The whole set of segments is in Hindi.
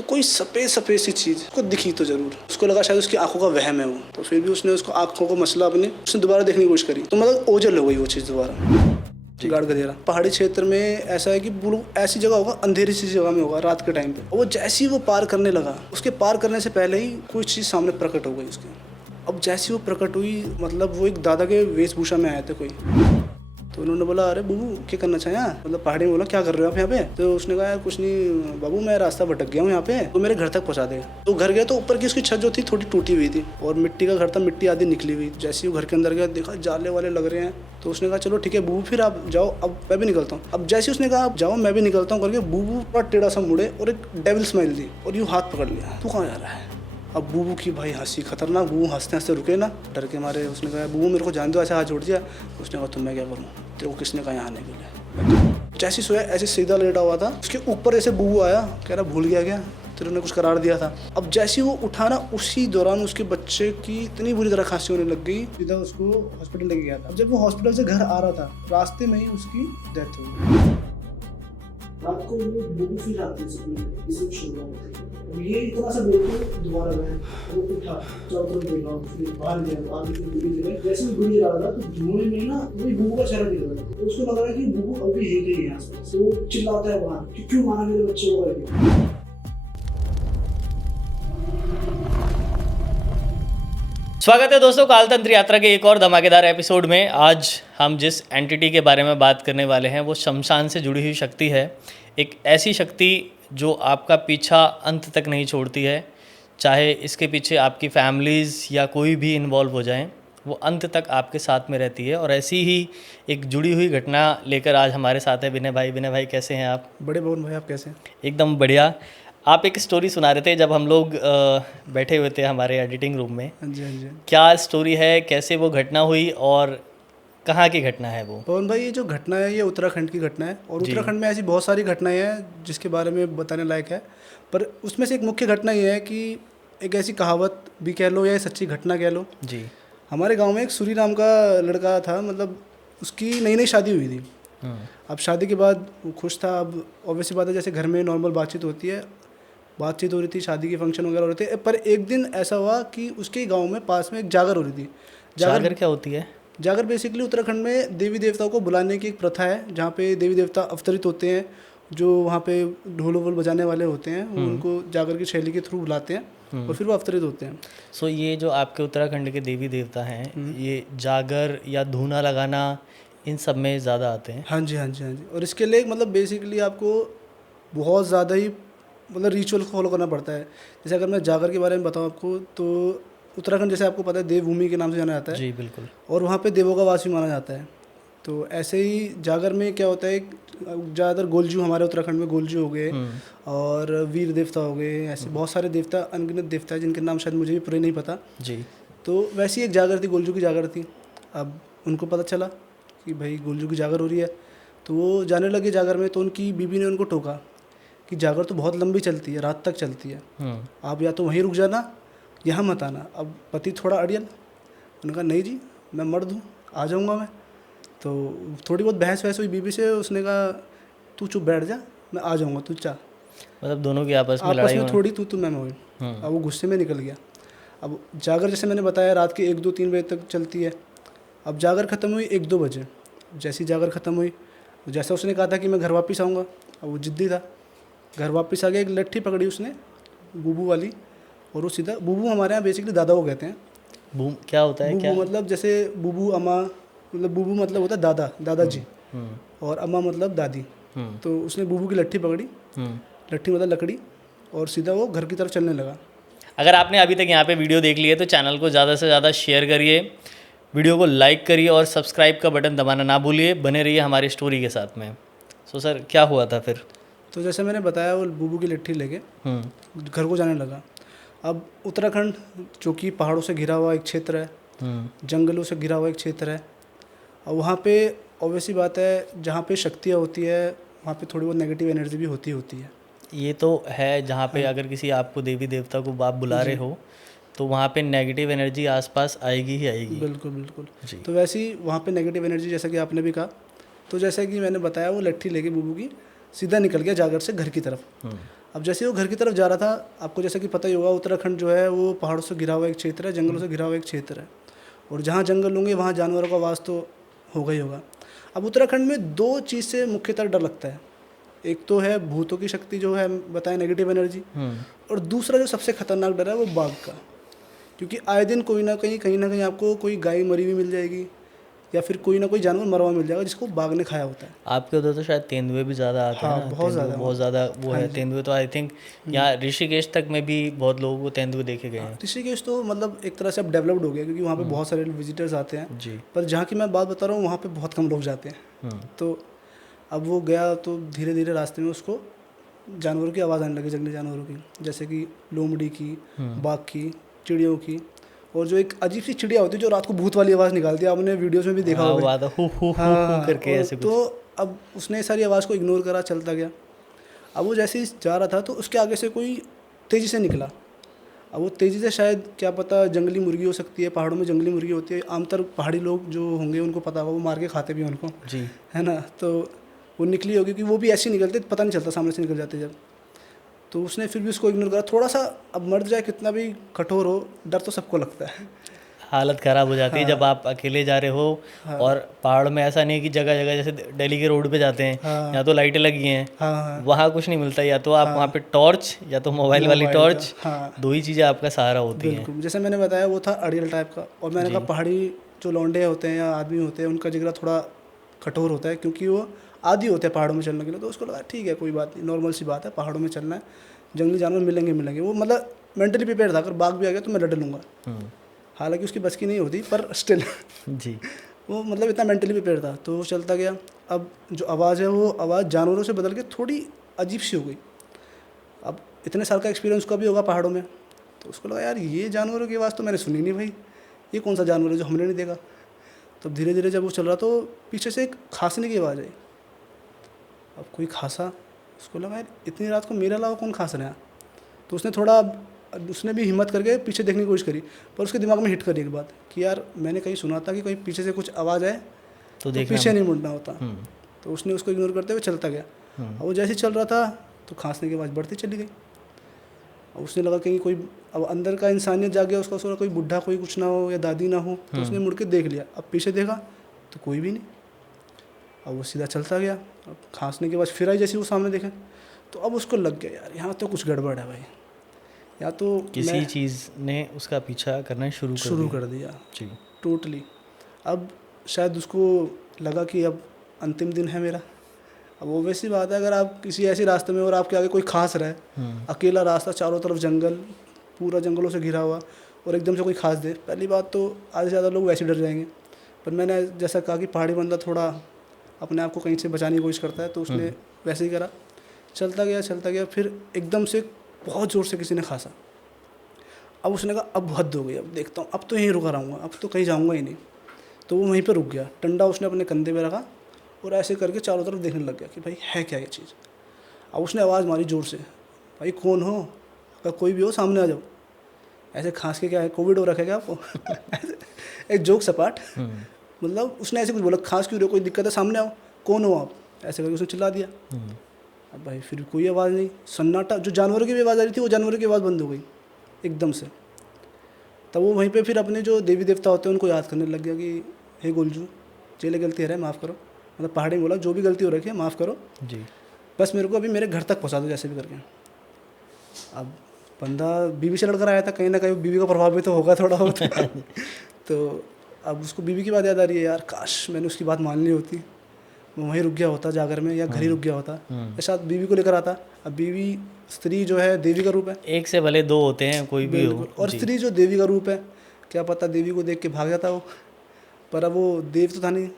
तो कोई सफ़ेद सफ़ेद सी चीज़ को दिखी तो जरूर, उसको लगा शायद उसकी आंखों का वहम है वो, तो फिर भी उसने उसको आंखों को मसला अपने उसने दोबारा देखने की कोशिश करी, तो मतलब ओझल हो गई वो चीज़ दोबारा। गाड़ गधेरा पहाड़ी क्षेत्र में ऐसा है कि वो ऐसी जगह होगा, अंधेरी सी जगह में होगा रात के टाइम पे, वो जैसे ही वो पार करने लगा, उसके पार करने से पहले ही कुछ चीज़ सामने प्रकट हो गई उसके। अब जैसी वो प्रकट हुई, मतलब वो एक दादा के वेशभूषा में आए थे कोई, तो उन्होंने बोला अरे बाबू क्या करना चाहिए, मतलब पहाड़ी में बोला क्या कर रहे हो आप यहाँ पे, तो उसने कहा यार कुछ नहीं बाबू मैं रास्ता भटक गया हूँ यहाँ पे, तो मेरे घर तक पहुँचा देगा। तो घर गया तो ऊपर की उसकी छत जो थी थोड़ी टूटी हुई थी और मिट्टी का घर था, मिट्टी आधी निकली हुई। जैसे ही वो घर के अंदर गया देखा जाले वाले लग रहे हैं, तो उसने कहा चलो ठीक है बूबू फिर आप जाओ, अब मैं भी निकलता हूँ। अब जैसे उसने कहा आप जाओ मैं भी निकलता हूँ करके बूबू थोड़ा टेढ़ा सा मुड़े और एक डेविल स्माइल दी और यूँ हाथ पकड़ लिया, तू कहाँ जा रहा है। अब बूबू की भाई हंसी खतरनाक, बूबू हंसते हंसते रुके ना, डर के मारे। उसने कहा बूबू मेरे को जान दो, ऐसे हाथ जोड़ दिया। उसने कहा तुम मैं क्या करूँ, तेरे को किसने कहा यहाँ आने के लिए। जैसे सोया ऐसे सीधा लेटा हुआ था, उसके ऊपर ऐसे बूबू आया, कह रहा भूल गया क्या, तेरे ने कुछ करार दिया था। अब जैसे वो उठा ना, उसी दौरान उसके बच्चे की इतनी बुरी तरह खांसी होने लग गई, सीधा उसको हॉस्पिटल लेके गया था। जब वो हॉस्पिटल से घर आ रहा था, रास्ते में ही उसकी डेथ हो गई। रात को वो बूबू फिर आती है, ये इतना सा बोलते दोबारा मैं वो उठा, चारों तरफ देखा, फिर बाहर गया, आगे फिर बुरी जगह, जैसे भी बुरी जगह था तो धुएं में ना वही बूबू का चेहरा दिख रहा था, तो उसको लग रहा है कि बूबू अभी है कहीं यहाँ से, तो वो चिल्लाता है वहाँ कि क्यों मारा मेरे बच्चे को करके। स्वागत है दोस्तों कालतंत्र यात्रा के एक और धमाकेदार एपिसोड में। आज हम जिस एंटिटी के बारे में बात करने वाले हैं वो शमशान से जुड़ी हुई शक्ति है। एक ऐसी शक्ति जो आपका पीछा अंत तक नहीं छोड़ती है, चाहे इसके पीछे आपकी फैमिलीज़ या कोई भी इन्वॉल्व हो जाएं, वो अंत तक आपके साथ में रहती है। और ऐसी ही एक जुड़ी हुई घटना लेकर आज हमारे साथ है विनय भाई। विनय भाई कैसे हैं आप? बड़े भवन भाई आप कैसे हैं? एकदम बढ़िया। आप एक स्टोरी सुना रहे थे जब हम लोग बैठे हुए थे हमारे एडिटिंग रूम में। हाँ जी हाँ जी। क्या स्टोरी है, कैसे वो घटना हुई और कहाँ की घटना है वो? पवन भाई ये जो घटना है ये उत्तराखंड की घटना है, और उत्तराखंड में ऐसी बहुत सारी घटनाएं हैं जिसके बारे में बताने लायक है, पर उसमें से एक मुख्य घटना ये है कि एक ऐसी कहावत भी कह लो या सच्ची घटना कह लो जी। हमारे गांव में एक सूरी नाम का लड़का था, मतलब उसकी नई नई शादी हुई थी। अब शादी के बाद वो खुश था। अब ऑब्वियसली बात है जैसे घर में नॉर्मल बातचीत होती है, बातचीत हो रही थी, शादी के फंक्शन वगैरह हो रहे थे, पर एक दिन ऐसा हुआ कि उसके गांव में पास में एक जागर हो रही थी। जागर क्या होती है? जागर बेसिकली उत्तराखंड में देवी देवताओं को बुलाने की एक प्रथा है, जहाँ पे देवी देवता अवतरित होते हैं, जो वहाँ पे ढोल वोल बजाने वाले होते हैं, वो उनको जागर की शैली के थ्रू बुलाते हैं और फिर वो अवतरित होते हैं। सो ये जो आपके उत्तराखंड के देवी देवता हैं, ये जागर या धूना लगाना इन सब में ज़्यादा आते हैं? हाँ जी हाँ जी हाँ जी। और इसके लिए मतलब बेसिकली आपको बहुत ज़्यादा ही मतलब रिचुअल फॉलो करना पड़ता है। जैसे अगर मैं जागर के बारे में बताऊँ आपको, तो उत्तराखंड जैसे आपको पता है देवभूमि के नाम से जाना जाता है। जी बिल्कुल। और वहाँ पे देवों का वास भी माना जाता है। तो ऐसे ही जागर में क्या होता है, ज़्यादातर गोलजू, हमारे उत्तराखंड में गोलजू हो गए और वीर देवता हो गए, ऐसे बहुत सारे देवता, अनगिनत देवता है जिनके नाम शायद मुझे भी पूरे नहीं पता जी। तो वैसी एक जागर थी, गोलजू की जागर थी। अब उनको पता चला कि भाई गोलजू की जागर हो रही है, तो वो जाने लगे जागर में। तो उनकी बीबी ने उनको टोका कि जागर तो बहुत लंबी चलती है, रात तक चलती है, आप या तो वहीं रुक जाना यहाँ मत आना। अब पति थोड़ा अड़ियल, उन्होंने कहा नहीं जी मैं मर्द हूँ, आ जाऊँगा मैं। तो थोड़ी बहुत बहस वहस हुई बीबी से, उसने कहा तू चुप बैठ जा, मैं आ जाऊँगा, तू चाह। मतलब दोनों की आपस में थोड़ी तू मैं हुई। अब वो गुस्से में निकल गया। अब जागर जैसे मैंने बताया रात के 1-2-3 बजे तक चलती है। अब जागर ख़त्म हुई 1-2 बजे। जैसी जागर ख़त्म हुई, जैसा उसने कहा था कि मैं घर वापस आऊँगा, अब वो जिद्दी था, घर वापस आ गया। एक लट्ठी पकड़ी उसने बूबू वाली, और वो सीधा, बूबू हमारे यहाँ बेसिकली दादा को कहते हैं। बूम क्या होता है? बूबू मतलब जैसे बूबू अम्मा, मतलब बूबू मतलब होता है दादा, दादाजी, और अम्मा मतलब दादी। तो उसने बूबू की लट्ठी पकड़ी, लट्ठी मतलब लकड़ी, और सीधा वो घर की तरफ चलने लगा। अगर आपने अभी तक यहाँ पे वीडियो देख ली है तो चैनल को ज़्यादा से ज़्यादा शेयर करिए, वीडियो को लाइक करिए और सब्सक्राइब का बटन दबाना ना भूलिए। बने रहिए हमारी स्टोरी के साथ में। सो सर क्या हुआ था फिर? तो जैसे मैंने बताया वो बूबू की लट्ठी लेके घर को जाने लगा। अब उत्तराखंड जो कि पहाड़ों से घिरा हुआ एक क्षेत्र है, जंगलों से घिरा हुआ एक क्षेत्र है, और वहाँ पे ऑब्वियसली बात है जहाँ पे शक्तियाँ होती है वहाँ पे थोड़ी बहुत नेगेटिव एनर्जी भी होती है। ये तो है जहाँ पे अगर किसी आपको देवी देवता को आप बुला रहे हो तो वहाँ पे नेगेटिव एनर्जी आसपास आएगी ही आएगी। बिल्कुल बिल्कुल जी। तो वैसे ही वहाँ पे नेगेटिव एनर्जी, जैसा कि आपने भी कहा, तो जैसा कि मैंने बताया वो लट्ठी लेके बूबू की सीधा निकल गया जागर से घर की तरफ। अब जैसे वो घर की तरफ जा रहा था, आपको जैसा कि पता ही होगा उत्तराखंड जो है वो पहाड़ों से घिरा हुआ एक क्षेत्र है, जंगलों से घिरा हुआ एक क्षेत्र है, और जहाँ जंगल होंगे वहाँ जानवरों का आवाज़ तो होगा ही होगा। अब उत्तराखंड में दो चीज़ से मुख्यतः डर लगता है, एक तो है भूतों की शक्ति जो है बताएं नेगेटिव एनर्जी, और दूसरा जो सबसे खतरनाक डर है वो बाघ का, क्योंकि आए दिन कोई ना कहीं आपको कोई गाय मरी हुई मिल जाएगी या फिर कोई ना कोई जानवर मरा हुआ मिल जाएगा जिसको बाघ ने खाया होता है। आपके उधर तो शायद तेंदुए भी ज़्यादा आते हैं हाँ, ना? बहुत ज़्यादा बहुत ज़्यादा वो है तेंदुए तो आई थिंक यहाँ ऋषिकेश तक में भी बहुत लोगों को तेंदुए देखे गए हैं। ऋषिकेश तो मतलब एक तरह से अब डेवलप्ड हो गया क्योंकि वहाँ पे बहुत सारे विजिटर्स आते हैं, जी। पर जहाँ की मैं बात बता रहा हूँ वहाँ पे बहुत कम लोग जाते हैं। तो अब वो गया तो धीरे धीरे रास्ते में उसको जानवरों की आवाज़ आने लगी, जंगली जानवरों की, जैसे कि लोमड़ी की, बाघ की, चिड़ियों की, और जो एक अजीब सी चिड़िया होती है जो रात को भूत वाली आवाज़ निकालती है, आपने वीडियोस में भी देखा होगा। हाँ, करके ऐसे कुछ। तो अब उसने सारी आवाज़ को इग्नोर करा, चलता गया। अब वो जैसे ही जा रहा था तो उसके आगे से कोई तेज़ी से निकला। अब वो तेज़ी से शायद क्या पता जंगली मुर्गी हो सकती है, पहाड़ों में जंगली मुर्गी होती है, आमतौर पहाड़ी लोग जो होंगे उनको पता होगा, वो मार के खाते भी हैं उनको, जी, है ना। तो वो निकली होगी क्योंकि वो भी ऐसे ही निकलते, पता नहीं चलता सामने से निकल जाते जब। तो उसने फिर भी उसको इग्नोर करा थोड़ा सा। अब मर्द जाए कितना भी कठोर हो, डर तो सबको लगता है। हालत ख़राब हो जाती है जब आप अकेले जा रहे हो। और पहाड़ में ऐसा नहीं है कि जगह जगह जैसे दिल्ली के रोड पे जाते हैं, यहाँ तो लाइटें लगी हैं, वहाँ कुछ नहीं मिलता, या तो आप वहाँ पे टॉर्च या तो मोबाइल वाली टॉर्च, दो ही चीज़ें आपका सहारा होती हैं। बिल्कुल, जैसे मैंने बताया वो था अड़ियल टाइप का, और मैंने कहा पहाड़ी जो लौंडे होते हैं या आदमी होते हैं उनका जिगरा थोड़ा कठोर होता है क्योंकि वो आदी होते हैं पहाड़ों में चलने के लिए। तो उसको लगा ठीक है कोई बात नहीं, नॉर्मल सी बात है, पहाड़ों में चलना है, जंगली जानवर मिलेंगे। वो मतलब मेंटली प्रिपेयर था, अगर बाघ भी आ गया तो मैं लड़ लूँगा। हालांकि उसकी बस की नहीं होती पर स्टिल जी, वो मतलब इतना मेंटली प्रिपेयर था। तो वो चलता गया। अब जो आवाज़ है वो आवाज़ जानवरों से बदल के थोड़ी अजीब सी हो गई। अब इतने साल का एक्सपीरियंस का भी होगा पहाड़ों में, तो उसको लगा यार ये जानवरों की आवाज़ तो मैंने सुनी नहीं भाई, ये कौन सा जानवर है जो हमने नहीं देखा। तो धीरे धीरे जब वो चल रहा तो पीछे से एक खांसने की आवाज़ आई। अब कोई खांसा, उसको लगा यार इतनी रात को मेरे अलावा कौन खांस रहा है। तो उसने भी हिम्मत करके पीछे देखने की कोशिश करी, पर उसके दिमाग में हिट करी एक बात कि यार मैंने कहीं सुना था कि कहीं पीछे से कुछ आवाज़ आए तो पीछे नहीं मुड़ना होता। तो उसने उसको इग्नोर करते हुए चलता गया। और वो जैसे ही चल रहा था तो खांसने की आवाज़ बढ़ती चली गई। और उसने लगा कहीं कोई अब अंदर का इंसानियत जाग गया, उसका सोचा कोई बुढ़ा कोई कुछ ना हो या दादी ना हो। तो उसने मुड़ के देख लिया। अब पीछे देखा तो कोई भी नहीं। अब वो सीधा चलता गया। अब खांसने के बाद फिर आई, जैसे वो सामने देखे तो अब उसको लग गया यार यहाँ तो कुछ गड़बड़ है भाई, या तो किसी चीज़ ने उसका पीछा करना शुरू कर दिया जी, टोटली। अब शायद उसको लगा कि अब अंतिम दिन है मेरा। अब वो वैसी बात है, अगर आप किसी ऐसे रास्ते में और आपके आगे कोई खास रहा है, अकेला रास्ता, चारों तरफ जंगल, पूरा जंगलों से घिरा हुआ, और एकदम से कोई खास दे, पहली बात तो आधे से ज़्यादा लोग वैसे डर जाएंगे। पर मैंने जैसा कहा कि पहाड़ी बंदा थोड़ा अपने आप को कहीं से बचाने की कोशिश करता है, तो उसने वैसे ही करा। चलता गया, फिर एकदम से बहुत ज़ोर से किसी ने खांसा। अब उसने कहा अब हद हो गई, अब देखता हूँ, अब तो यहीं रुका रहूँगा, अब तो कहीं जाऊँगा ही नहीं। तो वो वहीं पर रुक गया, डंडा उसने अपने कंधे पे रखा और ऐसे करके चारों तरफ देखने लग गया कि भाई है क्या ये चीज़। अब उसने आवाज़ मारी ज़ोर से, भाई कौन हो, अगर कोई भी हो सामने आ जाओ। ऐसे खांस के क्या है, कोविड हो रखा है क्या आपको एक जोक सपाट, मतलब उसने ऐसे कुछ बोला, खांस क्यों रहे हो, कोई दिक्कत है, सामने आओ, कौन हो आप, ऐसे करके उसने चिल्ला दिया। अब भाई फिर कोई आवाज़ नहीं, सन्नाटा। जो जानवरों की भी आवाज़ आ रही थी वो जानवरों की आवाज़ बंद हो गई एकदम से। तब वो वहीं पे फिर अपने जो देवी देवता होते हैं उनको याद करने लग गया कि हे गोलजू, चेले गलती है, माफ़ करो, मतलब पहाड़ी में बोला जो भी गलती हो रखी है माफ़ करो जी, बस मेरे को अभी मेरे घर तक पहुँचा दो जैसे भी करके। अब बंदा बीवी से लड़कर आया था, कहीं ना कहीं बीवी का प्रभाव भी तो होगा थोड़ा बहुत तो अब उसको बीवी की बात याद आ रही है, यार काश मैंने उसकी बात मान ली होती, मैं वहीं रुक गया होता जाकर में, या घर ही रुक गया होता, या शायद बीवी को लेकर आता। अब बीवी, स्त्री जो है देवी का रूप है, एक से भले दो होते हैं, कोई भी हो, और स्त्री जो देवी का रूप है, क्या पता देवी को देख के भाग जाता वो, पर अब वो देव तो था नहीं।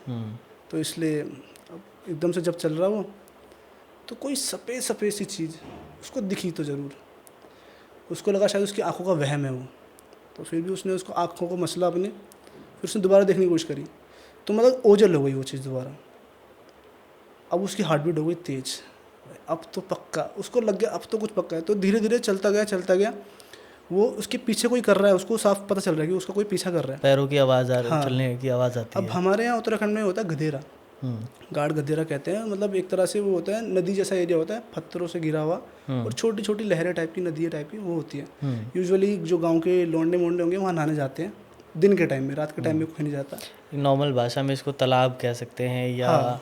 तो इसलिए अब एकदम से जब चल रहा वो, तो कोई सफ़ेद सफ़ेद सी चीज़ उसको दिखी तो ज़रूर। उसको लगा शायद उसकी आंखों का वहम है वो, तो फिर भी उसने उसको आंखों को मसला अपने, फिर उसने दोबारा देखने की कोशिश करी, तो मतलब ओझल हो गई वो चीज़ दोबारा। अब उसकी हार्ट बीट हो गई तेज़, अब तो पक्का उसको लग गया, अब तो कुछ पक्का है। तो धीरे धीरे चलता गया, वो उसके पीछे कोई कर रहा है, उसको साफ पता चल रहा है कि उसका कोई पीछा कर रहा है, पैरों की आवाज़ आ रही है, चलने की आवाज़ आती है। अब हमारे यहाँ उत्तराखंड में होता है गधेरा, गाढ़ गधेरा कहते हैं, मतलब एक तरह से वो होता है नदी जैसा एरिया होता है, पत्थरों से घिरा हुआ और छोटी छोटी लहरें टाइप की, नदी टाइप की वो होती है। यूजुअली जो गांव के लौंडे मोंडे होंगे वहाँ नहाने जाते हैं दिन के टाइम में, रात के टाइम में कोई नहीं जाता। नॉर्मल भाषा में इसको तालाब कह सकते हैं या हाँ।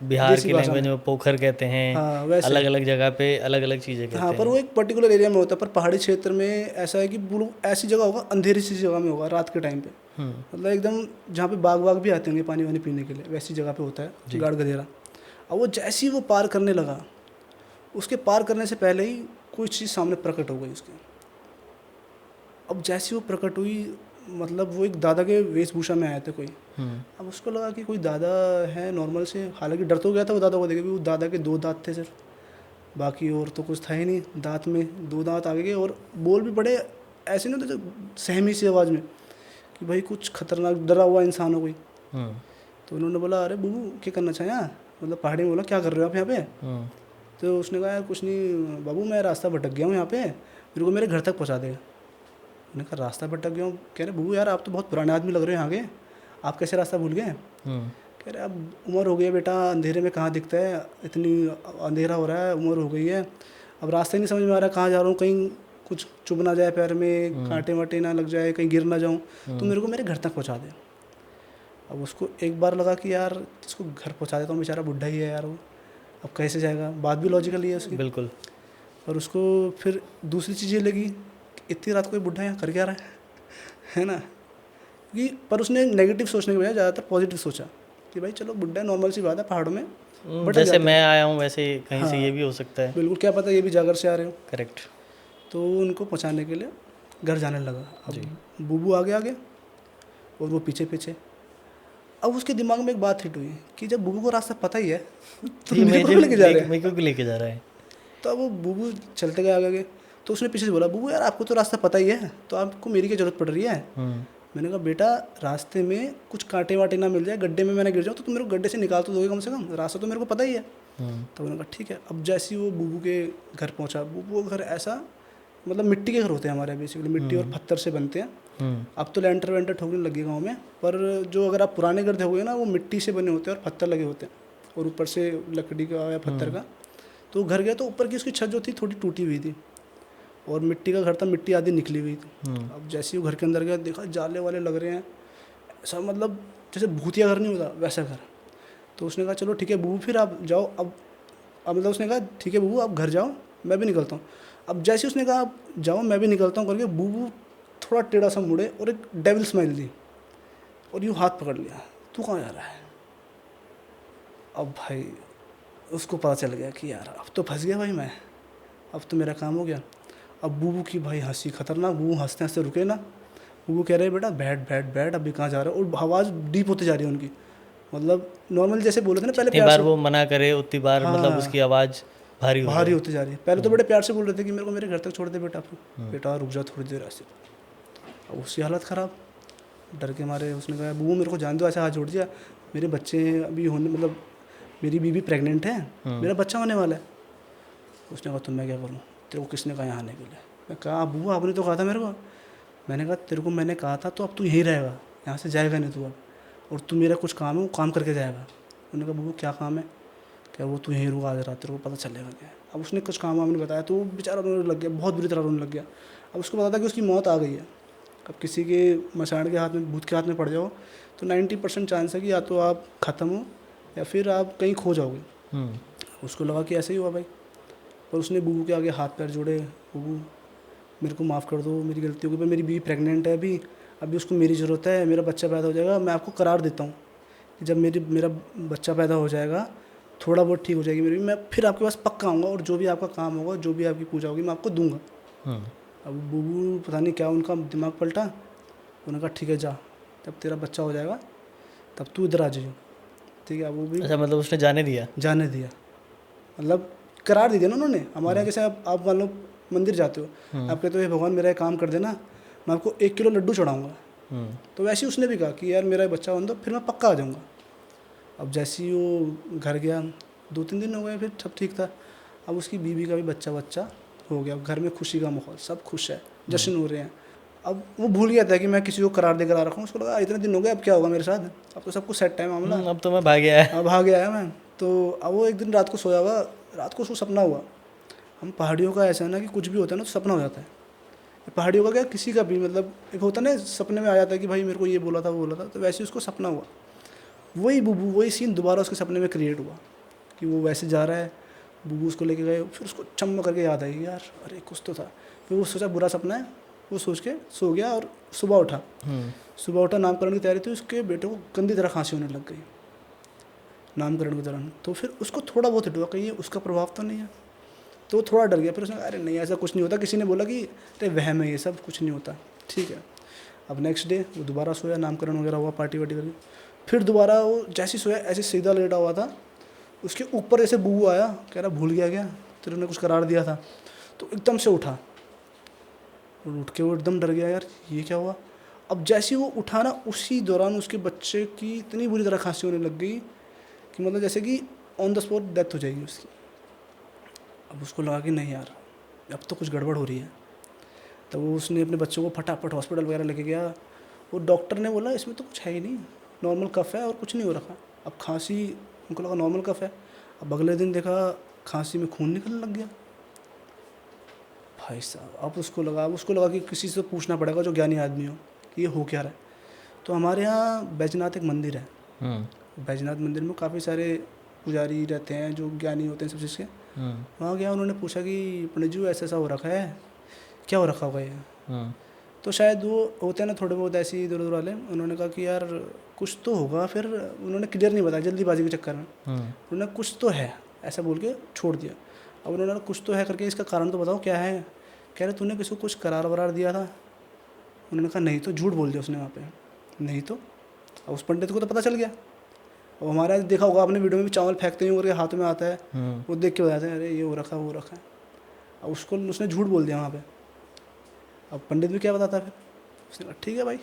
बिहार देसी की भाषा लैंग्वेज में पोखर कहते हैं। हाँ वैसे। अलग अलग जगह पे अलग अलग चीज़ें कहते हाँ हैं। पर वो एक पर्टिकुलर एरिया में होता है, पर पहाड़ी क्षेत्र में ऐसा है कि वो ऐसी जगह होगा, अंधेरी सी जगह में होगा रात के टाइम पे, मतलब एकदम जहाँ पे बाग वाग भी आते होंगे पानी वानी पीने के लिए, वैसी जगह पे होता है गाढ़ गधेरा। अब वो जैसे ही वो पार करने लगा, उसके पार करने से पहले ही कोई चीज़ सामने प्रकट हो गई उसके। अब जैसी वो प्रकट हुई, मतलब वो एक दादा के वेशभूषा में आए थे कोई। अब उसको लगा कि कोई दादा है नॉर्मल से, हालांकि डर तो गया था वो दादा को देखे, वो दादा के 2 दांत थे सिर्फ, बाकी और तो कुछ था ही नहीं। दांत में 2 दांत आगे गए और बोल भी बड़े ऐसे नहीं होते सहमी सी आवाज़ में कि भाई कुछ खतरनाक डरा हुआ इंसान हो कोई। तो उन्होंने बोला अरे बूबू क्या करना चाहिए यहाँ, मतलब पहाड़ी में बोला क्या कर रहे हो आप यहाँ पे। तो उसने कहा यार कुछ नहीं बाबू, मैं रास्ता भटक गया हूँ यहाँ पे, मेरे को मेरे घर तक पहुँचा देगा। मैंने कहा रास्ता भटक गया हूँ, कह रहे बूबू यार आप तो बहुत पुराने आदमी लग रहे हो यहाँ के, आप कैसे रास्ता भूल गए। कह रहे अब उम्र हो गई है बेटा, अंधेरे में कहाँ दिखता है, इतनी अंधेरा हो रहा है, उम्र हो गई है, अब रास्ता ही नहीं समझ में आ रहा कहाँ जा रहा हूँ, कहीं कुछ चुभ ना जाए पैर में, कांटे वाटे ना लग जाए, कहीं गिर ना जाऊँ, तो मेरे को मेरे घर तक पहुँचा दे। अब उसको एक बार लगा कि यार इसको घर पहुँचा देता हूँ, बेचारा बुढ़ा ही है यार वो, अब कैसे जाएगा, बात भी लॉजिकल ही है उसकी। बिल्कुल। और उसको फिर दूसरी चीज़ ये लगी, इतनी रात कोई बुढ़ा यहाँ कर क्या रहा है ना, कि पर उसने नेगेटिव सोचने के बजाय ज़्यादातर पॉजिटिव सोचा कि भाई चलो बुढ़ा है, नॉर्मल सी बात है पहाड़ों में, बट जैसे मैं आया हूँ वैसे कहीं से हाँ, ये भी हो सकता है। बिल्कुल, क्या पता ये भी जागर से आ रहे हो। करेक्ट। तो उनको पहुँचाने के लिए घर जाने लगा। अब बूबू आगे आगे और वो पीछे पीछे। अब उसके दिमाग में एक बात हिट हुई कि जब बूबू को रास्ता पता ही है तो मेरे को लेके जा रहे हैं, मेरे को लेके जा रहा है। तो अब वो बूबू चलते गए आगे। तो उसने पीछे से बोला बूबू यार आपको तो रास्ता पता ही है, तो आपको मेरी क्या ज़रूरत पड़ रही है। मैंने कहा बेटा रास्ते में कुछ कांटे वाटे ना मिल जाए, गड्ढे में मैंने गिर जाऊँ तो तुम मेरे को गड्ढे से निकाल तो दोगे कम से कम, रास्ता तो मेरे को पता ही है। तो उन्होंने कहा ठीक है। अब जैसे ही वो बूबू के घर पहुंचा, बूबू का घर ऐसा, मतलब मिट्टी के घर होते हैं हमारे, बेसिकली मिट्टी और पत्थर से बनते हैं। अब तो लेंटर वेंटर ठोकने लगे गाँव में, पर जो अगर आप पुराने घर देखोगे ना वो मिट्टी से बने होते हैं और पत्थर लगे होते हैं और ऊपर से लकड़ी का या पत्थर का। तो घर गया तो ऊपर की उसकी छत जो थी थोड़ी टूटी हुई थी और मिट्टी का घर था, मिट्टी आधी निकली हुई थी। अब जैसे ही वो घर के अंदर गया देखा जाले वाले लग रहे हैं, ऐसा मतलब जैसे भूतिया घर नहीं होता वैसा घर। तो उसने कहा चलो ठीक है बूबू फिर आप जाओ। अब मतलब उसने कहा ठीक है बूबू आप घर जाओ, मैं भी निकलता हूँ। अब जैसे उसने कहा आप जाओ मैं भी निकलता हूँ करके बूबू थोड़ा टेढ़ा सा मुड़े और एक डेविल स्माइल दी और यूँ हाथ पकड़ लिया, तू कहाँ जा रहा है। अब भाई उसको पता चल गया कि यार अब तो फंस गया भाई मैं, अब तो मेरा काम हो गया। अब बूबू की भाई हंसी खतरनाक, बूबू हंसते हंसते रुके ना, बूबू कह रहे बेटा बैठ बैठ बैठ अभी कहाँ जा रहा है, और आवाज़ डीप होती जा रही है उनकी, मतलब नॉर्मल जैसे बोले थे ना पहले जितनी बार वो मना करे उतनी बार मतलब उसकी आवाज़ भारी होती जा रही है। पहले तो बड़े प्यार से बोल रहे थे कि मेरे को मेरे घर तक छोड़ दे बेटा, बेटा रुक जा थोड़ी देर ऐसे। अब उसकी हालत ख़राब, डर के मारे उसने कहा बूबू मेरे को जान दो, ऐसे हाथ जोड़ दिया, मेरे बच्चे अभी होने, मतलब मेरी बीवी प्रेग्नेंट है, मेरा बच्चा होने वाला है। उसने कहा तो मैं क्या करूँ, तेरे को किसने कहा यहाँ आने के लिए। मैं कहा बूबू आपने तो कहा था मेरे को। मैंने कहा तेरे को मैंने कहा था तो अब तू यहीं रहेगा, यहाँ से जाएगा नहीं तू अब, और तू मेरा कुछ काम है वो काम करके जाएगा। उन्होंने कहा बूबू क्या काम है, क्या वो तू यहीं रुक आज रात, तेरे को पता चलेगा क्या। अब उसने कुछ काम वाम नहीं बताया तो वो बेचारा रोने लग गया, बहुत बुरी तरह रोने लग गया। अब उसको पता था कि उसकी मौत आ गई है। अब किसी के मसाण के हाथ में, भूत के हाथ में पड़ जाओ तो 90% चांस है कि या तो आप ख़त्म हो या फिर आप कहीं खो जाओगे। उसको लगा कि ऐसे ही हुआ भाई, और उसने बूबू के आगे हाथ पैर जोड़े, बूबू मेरे को माफ़ कर दो, मेरी गलती होगी, मेरी बीवी प्रेग्नेंट है अभी उसको मेरी ज़रूरत है, मेरा बच्चा पैदा हो जाएगा, मैं आपको करार देता हूँ कि जब मेरा बच्चा पैदा हो जाएगा, थोड़ा बहुत ठीक हो जाएगी मेरी, मैं फिर आपके पास पक्का आऊँगा और जो भी आपका काम होगा, जो भी आपकी पूजा होगी मैं आपको दूंगा। अब बूबू पता नहीं क्या उनका दिमाग पलटा, उन्होंने कहा ठीक है जा, जब तेरा बच्चा हो जाएगा तब तू इधर आ जाइए। ठीक है, वो भी अच्छा मतलब उसने जाने दिया, मतलब करार दे दिया ना उन्होंने। हमारे यहाँ जैसे आप मान लो मंदिर जाते हो, आप कहते हो हे भगवान मेरा एक काम कर देना, मैं आपको 1 किलो लड्डू चढ़ाऊँगा। तो वैसे ही उसने भी कहा कि यार मेरा बच्चा होने दो, फिर मैं पक्का आ जाऊँगा। अब जैसे ही वो घर गया, 2-3 दिन हो गए, फिर सब ठीक था। अब उसकी बीवी का भी बच्चा हो गया, घर में खुशी का माहौल, सब खुश है, जश्न हो रहे हैं। अब वो भूल गया था कि मैं किसी को करार देकर आ रखा हूँ। उसको लगा इतने दिन हो गए, अब क्या होगा मेरे साथ, अब तो सब कुछ सेट है मामला, अब तो मैं भाग गया है। अब भाग गया है मैं। तो अब वो एक दिन रात को सोया हुआ, रात को उसको सपना हुआ। हम पहाड़ियों का ऐसा है ना कि कुछ भी होता है ना तो सपना हो जाता है। पहाड़ियों का क्या, किसी का भी मतलब एक होता है ना सपने में आ जाता है कि भाई मेरे को ये बोला था वो बोला था, तो वैसे उसको सपना हुआ। वही बुबू वही सीन दोबारा उसके सपने में क्रिएट हुआ कि वो वैसे जा रहा है, बुबू उसको लेके गए। फिर उसको चम्म करके याद आई यार अरे कुछ तो था। फिर वो सोचा बुरा सपना है, वो सोच के सो गया। और सुबह उठा, सुबह उठा, नामकरण की तैयारी थी, उसके बेटे को गंदी तरह खांसी होने लग गई नामकरण के दौरान। तो फिर उसको थोड़ा बहुत हिट हुआ कहीं ये उसका प्रभाव तो नहीं है, तो वो थोड़ा डर गया। फिर उसने कहा अरे नहीं ऐसा कुछ नहीं होता, किसी ने बोला कि अरे वहम है ये सब, कुछ नहीं होता, ठीक है। अब नेक्स्ट डे वो दोबारा सोया, नामकरण वगैरह हुआ, पार्टी वार्टी करके फिर दोबारा वो जैसे सोया ऐसे सीधा लेटा हुआ था, उसके ऊपर जैसे बूबू आया, कह रहा भूल गया क्या, तेरे ने कुछ करार दिया था। तो एकदम से उठा, और उठ के वो एकदम डर गया यार ये क्या हुआ। अब जैसे ही वो उठा ना, उसी दौरान उसके बच्चे की इतनी बुरी तरह खांसी होने लग गई कि मतलब जैसे कि ऑन द स्पॉट डेथ हो जाएगी उसकी। अब उसको लगा कि नहीं यार अब तो कुछ गड़बड़ हो रही है। तो वो उसने अपने बच्चों को फटाफट हॉस्पिटल वगैरह लेके गया। वो डॉक्टर ने बोला इसमें तो कुछ है ही नहीं, नॉर्मल कफ है और कुछ नहीं हो रखा। अब खांसी, उनको लगा नॉर्मल कफ है। अब अगले दिन देखा खांसी में खून निकलने लग गया भाई साहब। अब उसको लगा कि किसी से पूछना पड़ेगा जो ज्ञानी आदमी हो कि ये हो क्या रहा है। तो हमारे यहाँ बैजनाथ एक मंदिर है, बैजनाथ मंदिर में काफ़ी सारे पुजारी रहते हैं जो ज्ञानी होते हैं सब चीज़ के। वहाँ गया, उन्होंने पूछा कि पंडित जी ऐसा ऐसा हो रखा है, क्या हो रखा होगा ये। तो शायद वो होते हैं ना थोड़े बहुत ऐसे इधर उधर वाले, उन्होंने कहा कि यार कुछ तो होगा। फिर उन्होंने क्लियर नहीं बताया, जल्दीबाजी के चक्कर में उन्होंने कुछ तो है ऐसा बोल के छोड़ दिया। अब उन्होंने कुछ तो है करके इसका कारण तो बताओ क्या है। कह रहे तूने किसी को कुछ करार वरार दिया था। उन्होंने कहा नहीं, तो झूठ बोल दिया उसने वहाँ पे, नहीं तो। अब उस पंडित को तो पता चल गया। और हमारे यहाँ देखा होगा आपने वीडियो में भी, चावल फेंकते हैं और हाथ में आता है, वो देख के बताते हैं अरे ये हो रखा है वो रखा है। अब उसने झूठ बोल दिया वहाँ पे। अब पंडित भी क्या बताता फिर, उसने कहा ठीक है भाई,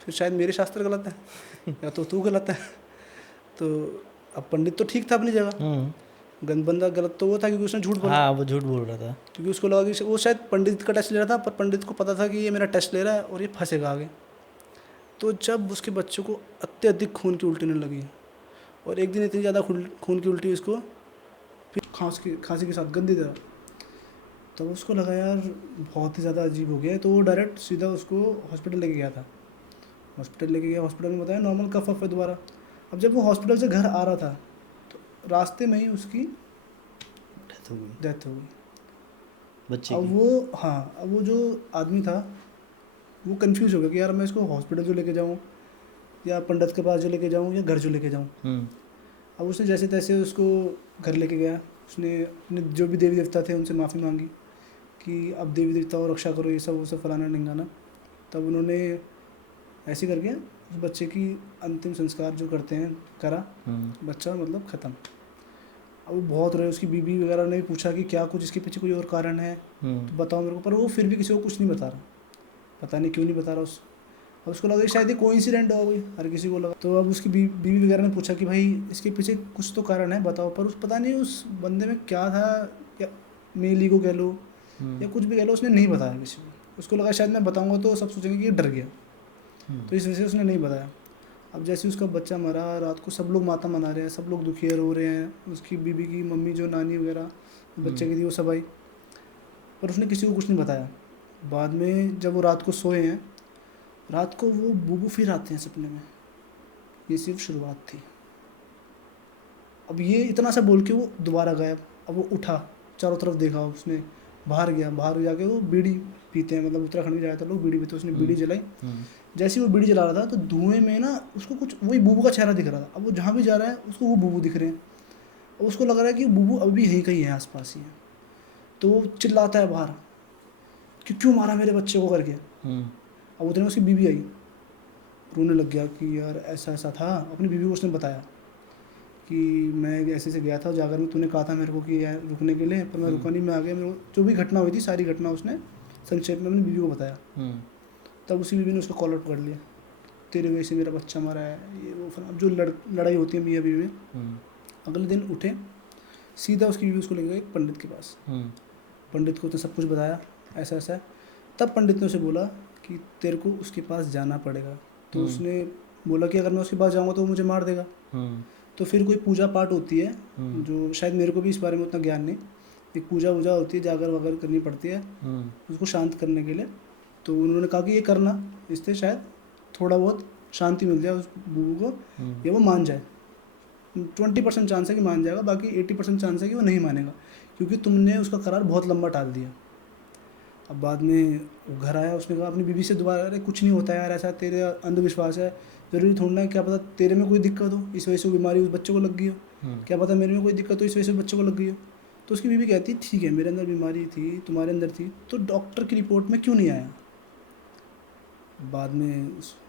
फिर शायद मेरे शास्त्र गलत है या तो तू गलत है। तो अब पंडित तो ठीक था अपनी जगह, बंदा गलत तो वो था क्योंकि उसने झूठ बोला। हाँ वो झूठ बोल रहा था क्योंकि उसको लगा कि वो शायद पंडित का टेस्ट ले रहा था, पर पंडित को पता था कि ये मेरा टेस्ट ले रहा है और ये फंसेगा आगे। तो जब उसके बच्चों को अत्यधिक खून की उल्टी होने लगी, और एक दिन इतनी ज़्यादा खून की उल्टी उसको, फिर खांसी के साथ गंदी तरह, तो उसको लगा यार बहुत ही ज़्यादा अजीब हो गया है। तो वो डायरेक्ट सीधा उसको हॉस्पिटल लेके गया था। हॉस्पिटल लेके गया, हॉस्पिटल में बताया नॉर्मल कफ है दोबारा। अब जब वो हॉस्पिटल से घर आ रहा था तो रास्ते में ही उसकी डेथ हो गई बच्चे अब की। अब वो जो आदमी था वो कंफ्यूज हो गया कि यार मैं इसको हॉस्पिटल जो लेके जाऊँ या पंडित के पास जो लेके जाऊँ या घर जो लेके जाऊँ। अब उसने जैसे तैसे उसको घर लेके गया। उसने अपने जो भी देवी देवता थे उनसे माफ़ी मांगी कि अब देवी देवताओं रक्षा करो, ये सब वो सब फलाना ढिंगाना। तब उन्होंने ऐसे करके उस बच्चे की अंतिम संस्कार जो करते हैं करा, बच्चा मतलब ख़त्म। अब वो बहुत रोए, उसकी बीबी वगैरह ने भी पूछा कि क्या कुछ इसके पीछे कोई और कारण है तो बताओ मेरे को, पर वो फिर भी किसी को कुछ नहीं बता रहा, पता नहीं क्यों नहीं बता रहा अब उसको लगा कि शायद ये कोइंसिडेंट हो गई, हर किसी को लगा। तो अब उसकी बीवी वगैरह ने पूछा कि भाई इसके पीछे कुछ तो कारण है बताओ, पर पता नहीं उस बंदे में क्या था, या मेल ईगो कह लो या कुछ भी कह लो, उसने नहीं बताया किसी को। उसको लगा शायद मैं बताऊंगा तो सब सोचेंगे कि ये डर गया, तो इस वजह से उसने नहीं बताया। अब जैसे उसका बच्चा मरा, रात को सब लोग माता मना रहे हैं, सब लोग दुखी रो रहे हैं, उसकी बीबी की मम्मी जो नानी वगैरह बच्चे की थी वो सब आई, पर उसने किसी को कुछ नहीं बताया। बाद में जब वो रात को सोए हैं, रात को वो बूबू फिर आते हैं सपने में, ये सिर्फ शुरुआत थी। अब ये इतना सा बोल के वो दोबारा गायब। अब वो उठा, चारों तरफ देखा, उसने बाहर गया, बाहर जाके वो बीड़ी पीते हैं, मतलब उत्तराखंड में ज़्यादातर लोग बीड़ी पीते हैं, उसने बीड़ी जलाई। जैसे ही वो बीड़ी जला रहा था तो धुएं में ना उसको कुछ वही बूबू का चेहरा दिख रहा था। अब वो जहाँ भी जा रहा है उसको वो बूबू दिख रहे हैं। अब उसको लग रहा है कि बूबू अभी भी यहीं कहीं है, आसपास ही है। तो वो चिल्लाता है बाहर कि क्यों मारा मेरे बच्चे को करके। अब उतने में उसकी बीवी आई, रोने लग गया कि यार ऐसा ऐसा था। अपनी बीवी को उसने बताया कि मैं ऐसे से गया था जागर में, तूने कहा था मेरे को कि यार रुकने के लिए, पर मैं रुका नहीं, मैं आ गया। मेरे को जो भी घटना हुई थी सारी घटना उसने संक्षेप में अपनी बीवी को बताया। तब उसी बीवी ने उसको कॉलर पकड़ लिया, तेरे वजह से मेरा बच्चा मरा है, ये वो। अब जो लड़ाई होती है मियाँ बीवी में, अगले दिन उठे सीधा उसकी बीवी उसको ले गए एक पंडित के पास। पंडित को तो सब कुछ बताया ऐसा ऐसा है। तब पंडित ने उसे बोला कि तेरे को उसके पास जाना पड़ेगा। तो उसने बोला कि अगर मैं उसके पास जाऊँगा तो वो मुझे मार देगा। तो फिर कोई पूजा पाठ होती है, जो शायद मेरे को भी इस बारे में उतना ज्ञान नहीं, एक पूजा वूजा होती है, जागर वगैरह करनी पड़ती है उसको शांत करने के लिए। तो उन्होंने कहा कि ये करना, इससे शायद थोड़ा बहुत शांति मिल जाए उस बूबू को, या वो मान जाए। 20% चांस है कि मान जाएगा, बाकी 80% चांस है कि वो नहीं मानेगा, क्योंकि तुमने उसका करार बहुत लंबा टाल दिया। अब बाद में वो घर आया, उसने कहा अपनी बीवी से दोबारा, अरे कुछ नहीं होता यार, ऐसा तेरे अंधविश्वास है, ज़रूरी थोड़ा है, क्या पता तेरे में कोई दिक्कत हो, इस वजह से वो बीमारी उस बच्चे को लग गई हो, क्या पता मेरे में कोई दिक्कत हो, इस वजह से बच्चे को लग गई हो। तो उसकी बीवी कहती ठीक है, मेरे अंदर बीमारी थी, तुम्हारे अंदर थी, तो डॉक्टर की रिपोर्ट में क्यों नहीं आया। बाद में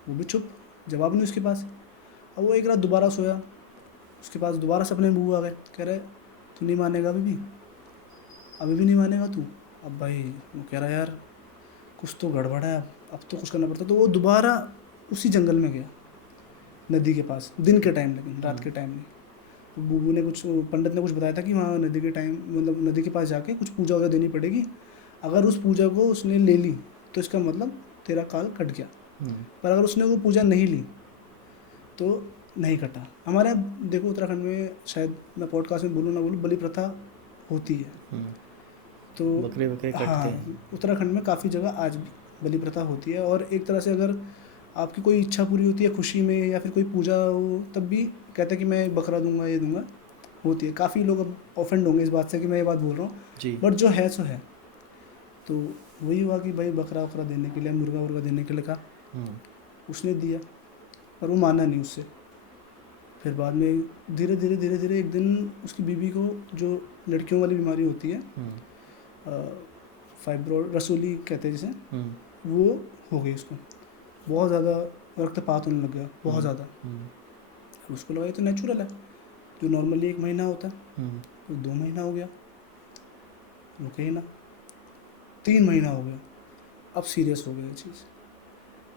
वो भी चुप, जवाब नहीं उसके पास। अब वो एक रात दोबारा सोया, उसके पास दोबारा सपने में बूबू आ गए, कह रहे तू नहीं मानेगा अभी भी नहीं मानेगा तू। अब भाई वो कह रहा यार कुछ तो गड़बड़ है, अब तो कुछ करना पड़ता। तो वो दोबारा उसी जंगल में गया, नदी के पास, दिन के टाइम, लेकिन रात के टाइम नहीं। तो बूबू ने कुछ, पंडित ने कुछ बताया था कि वहाँ नदी के टाइम, मतलब नदी के पास जाके कुछ पूजा वूजा देनी पड़ेगी, अगर उस पूजा को उसने ले ली तो इसका मतलब तेरा काल कट गया, पर अगर उसने वो पूजा नहीं ली तो नहीं कटा। हमारे यहाँ देखो उत्तराखंड में, शायद मैं पॉडकास्ट में बोलूँ ना बोलूँ, बलि प्रथा होती है। तो बकरे कटते हाँ, हैं। उत्तराखंड में काफ़ी जगह आज भी बलि प्रथा होती है। और एक तरह से अगर आपकी कोई इच्छा पूरी होती है खुशी में, या फिर कोई पूजा हो, तब भी कहते हैं कि मैं बकरा दूंगा, ये दूंगा, होती है। काफ़ी लोग अब ऑफेंड होंगे इस बात से कि मैं ये बात बोल रहा हूँ, जी। बट जो है सो है। तो वही हुआ कि भाई बकरा वकरा देने के लिए, मुर्गा वुर्गा देने के लिए कहा, उसने दिया, पर वो माना नहीं उससे। फिर बाद में धीरे धीरे एक दिन उसकी बीवी को जो लड़कियों वाली बीमारी होती है, फाइब्रोइड, रसोली कहते हैं जिसे, वो हो गई उसको, बहुत ज़्यादा रक्तपात होने लग गया, बहुत ज़्यादा। उसको लगा ये तो नेचुरल है, जो नॉर्मली 1 महीना होता है, तो 2 महीना हो गया, रुके ही ना, 3 महीना हो गया। अब सीरियस हो गया ये चीज़।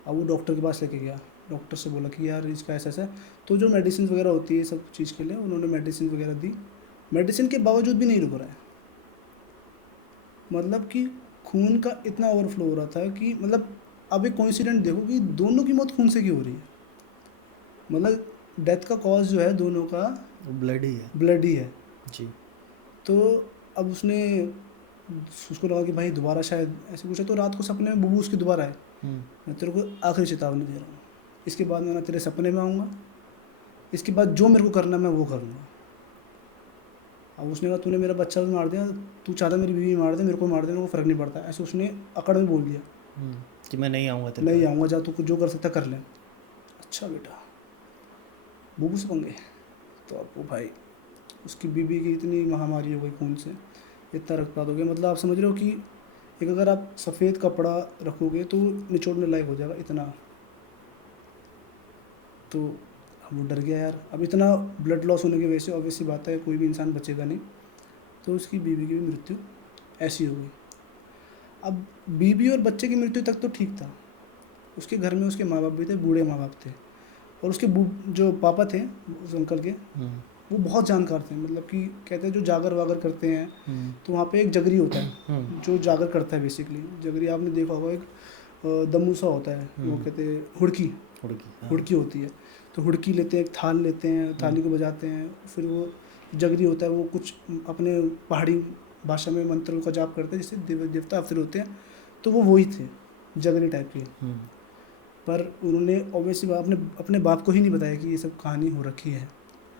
अब वो डॉक्टर के पास लेके गया, डॉक्टर से बोला कि यार इसका ऐसा है। तो जो मेडिसिन वगैरह होती है सब चीज़ के लिए, उन्होंने मेडिसिन वगैरह दी, मेडिसिन के बावजूद भी नहीं रुक रहा है। मतलब कि खून का इतना ओवरफ्लो हो रहा था कि, मतलब अब एक कोइंसिडेंट देखो कि दोनों की मौत खून से क्यों हो रही है। मतलब डेथ का कॉज जो है दोनों का ब्लड ही है। ब्लड ही है जी। तो अब उसने, उसको लगा कि भाई दोबारा शायद ऐसे कुछ है। तो रात को सपने में बबू उसके दोबारा आए, मैं तेरे को आखिरी चेतावनी दे रहा हूँ, इसके बाद मैं ना तेरे सपने में आऊँगा, इसके बाद जो मेरे को करना मैं वो करूँगा। अब उसने कहा तूने मेरा बच्चा भी मार दिया, तू चाहता मेरी बीवी मार दे, मेरे को मार दे, मेरे को फ़र्क नहीं पड़ता। ऐसे उसने अकड़ में बोल दिया कि मैं नहीं आऊँगा तेरे नहीं पास। आऊँगा, जा तू जो कर सकता कर ले। अच्छा बेटा, बूबू से पंगे। तो अब वो भाई, उसकी बीवी की इतनी महामारी हो गई खून से, इतना रक्तपात हो गया, मतलब आप समझ रहे हो कि एक अगर आप सफ़ेद कपड़ा रखोगे तो निचोड़ने लायक हो जाएगा इतना। तो अब वो डर गया यार, अब इतना ब्लड लॉस होने की वजह से ऑब्वियस सी बात है कोई भी इंसान बचेगा नहीं। तो उसकी बीवी की भी मृत्यु ऐसी हो गई। अब बीवी और बच्चे की मृत्यु तक तो ठीक था, उसके घर में उसके माँ बाप भी थे, बूढ़े माँ बाप थे, और उसके जो पापा थे उस अंकल के, वो बहुत जानकार थे। मतलब कि कहते हैं जो जागर वागर करते हैं, तो वहाँ पे एक जगरी होता है जो जागर करता है। बेसिकली जगरी आपने देखा होगा, एक दमूसा होता है, वो कहते हैं हुड़की होती है। तो हुड़की लेते हैं, एक थाल लेते हैं, थाली को बजाते हैं, फिर वो जगरी होता है, वो कुछ अपने पहाड़ी भाषा में मंत्रों का जाप करते हैं, जिससे देवता अवसर होते हैं। तो वो वही थे, जगरी टाइप के। पर उन्होंने ऑब्वियसली अपने बाप को ही नहीं बताया कि ये सब कहानी हो रखी है।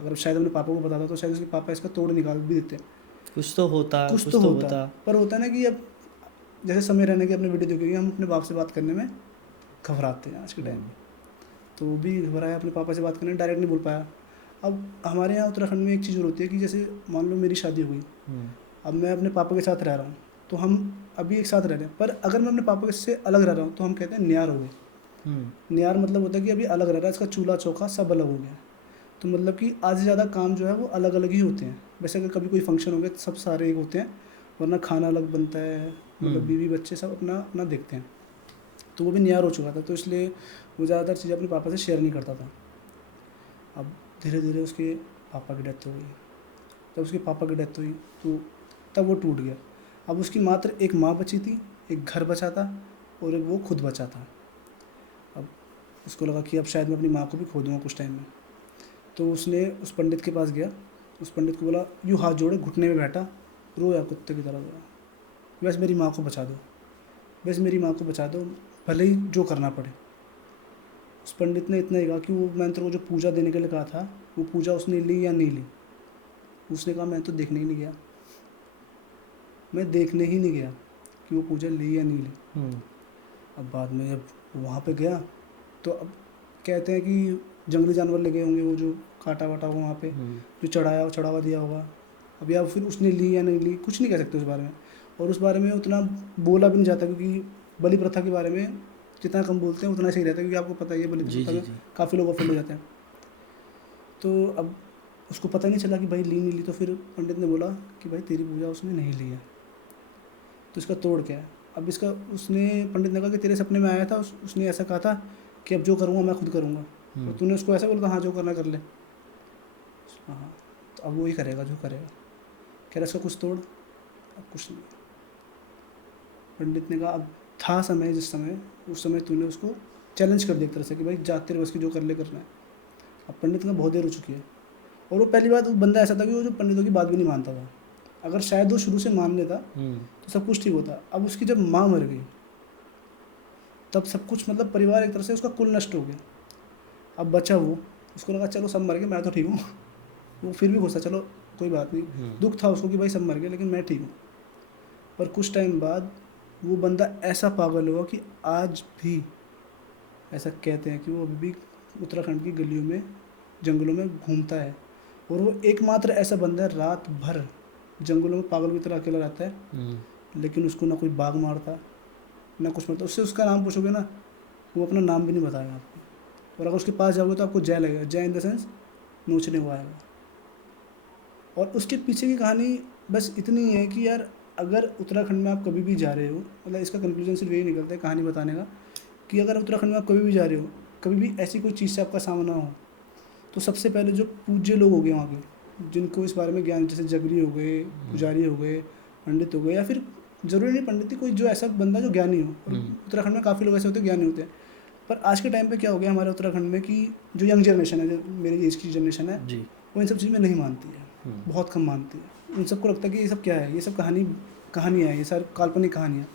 अगर शायद अपने पापा को बताता तो शायद उसके पापा इसका तोड़ निकाल भी देते। कुछ तो होता। पर होता ना कि अब जैसे समय रहने के अपने वीडियो देखिए, हम अपने बाप से बात करने में घबराते हैं आज के टाइम में। तो वो भी घबराया अपने पापा से बात करने, डायरेक्ट नहीं बोल पाया। अब हमारे यहाँ उत्तराखंड में एक चीज़ और होती है कि जैसे मान लो मेरी शादी हो गई, अब मैं अपने पापा के साथ रह रहा हूँ, तो हम अभी एक साथ रह रहे हैं, पर अगर मैं अपने पापा से अलग रह रहा हूँ तो हम कहते हैं न्यार हो गए। न्यार मतलब होता है कि अभी अलग रह रहा है, इसका चूल्हा चौका सब अलग हो गया। तो मतलब कि आज से ज़्यादा काम जो है वो अलग अलग ही होते हैं। वैसे अगर कभी कोई फंक्शन हो गया तो सब सारे एक होते हैं, वरना खाना अलग बनता है, मतलब बीवी बच्चे सब अपना अपना देखते हैं। तो वो भी न्यार हो चुका था, तो इसलिए वो ज़्यादातर चीज़ें अपने पापा से शेयर नहीं करता था। अब धीरे धीरे उसके पापा की डेथ हो गई। जब उसके पापा की डेथ हुई तो तब वो टूट गया। अब उसकी मात्र एक माँ बची थी, एक घर बचा था, और वो खुद बचा था। अब उसको लगा कि अब शायद मैं अपनी माँ को भी खो दूँगा कुछ टाइम में। तो उसने उस पंडित के पास गया, उस पंडित को बोला, यूँ हाथ जोड़े घुटने में बैठा, रोया कुत्ते की तरह रोया, बस मेरी माँ को बचा दो, बस मेरी माँ को बचा दो, भले ही जो करना पड़े। उस पंडित ने इतना ही कहा कि वो मैंने तेरे को जो पूजा देने के लिए कहा था, वो पूजा उसने ली या नहीं ली। उसने कहा मैं तो देखने ही नहीं गया, मैं देखने ही नहीं गया कि वो पूजा ली या नहीं ली। अब बाद में जब वहाँ पे गया तो अब कहते हैं कि जंगली जानवर लगे होंगे, वो जो काटा वाटा हुआ वहाँ पे, जो चढ़ावा दिया होगा। अब या फिर उसने ली या नहीं ली, कुछ नहीं कह सकते उस बारे में। और उस बारे में उतना बोला भी नहीं जाता, क्योंकि बलि प्रथा के बारे में जितना कम बोलते हैं उतना सही रहता है, क्योंकि आपको पता ही है बलि प्रथा में काफ़ी लोग ऑफेंड हो जाते हैं। तो अब उसको पता नहीं चला कि भाई ली नहीं ली, तो फिर पंडित ने बोला कि भाई तेरी पूजा उसने नहीं ली है, तो इसका तोड़ क्या है। अब इसका उसने पंडित ने कहा कि तेरे सपने में आया था, उसने ऐसा कहा था कि अब जो करूँगा मैं खुद करूँगा, और तूने उसको ऐसा बोला था हाँ जो करना कर ले। हाँ, तो अब वही करेगा जो करेगा। कह रहा इसका कुछ तोड़, अब कुछ नहीं। पंडित ने कहा अब था समय, जिस समय उस समय तूने उसको चैलेंज कर दिया एक तरह से कि भाई जा तेरे बस की जो कर ले करना है। अब पंडित का बहुत देर हो चुकी है, और वो पहली बात वो बंदा ऐसा था कि वो जो पंडितों की बात भी नहीं मानता था। अगर शायद वो शुरू से मान लेता तो सब कुछ ठीक होता। अब उसकी जब माँ मर गई तब सब कुछ, मतलब परिवार एक तरह से उसका कुल नष्ट हो गया। अब बचा वो, उसको लगा चलो सब मर गए, मैं तो ठीक हूँ। वो फिर भी गुस्सा, चलो कोई बात नहीं, दुख था उसको कि भाई सब मर गए लेकिन मैं ठीक हूँ। पर कुछ टाइम बाद वो बंदा ऐसा पागल हुआ कि आज भी ऐसा कहते हैं कि वो अभी भी उत्तराखंड की गलियों में, जंगलों में घूमता है। और वो एकमात्र ऐसा बंदा है, रात भर जंगलों में पागल की तरह अकेला रहता है, लेकिन उसको ना कोई बाघ मारता ना कुछ मारता। उससे उसका नाम पूछोगे ना, वो अपना नाम भी नहीं बताएगा आपको। और अगर उसके पास जाओगे तो आपको जय लगेगा, जय इन द सेंस नोचने को आएगा। और उसके पीछे की कहानी बस इतनी है कि यार अगर उत्तराखंड में आप कभी भी जा रहे हो, मतलब इसका कंक्लूजन सिर्फ यही निकलता है कहानी बताने का, कि अगर उत्तराखंड में आप कभी भी जा रहे हो, कभी भी ऐसी कोई चीज़ से आपका सामना हो, तो सबसे पहले जो पूज्य लोग हो गए वहाँ के, जिनको इस बारे में ज्ञान, जैसे जगरी हो गए, पुजारी हो गए, पंडित हो गए, या फिर ज़रूरी नहीं पंडित ही, कोई जो ऐसा बंदा जो ज्ञानी हो। और उत्तराखंड में काफ़ी लोग ऐसे होते हैं ज्ञानी होते हैं। पर आज के टाइम पे क्या हो गया हमारे उत्तराखंड में कि जो यंग जनरेशन है, जो मेरी एज की जनरेशन है, वो इन सब चीज़ में नहीं मानती है, बहुत कम मानती है। उन सबको लगता है कि ये सब क्या है, ये सब कहानियाँ हैं, ये सारी काल्पनिक कहानियाँ।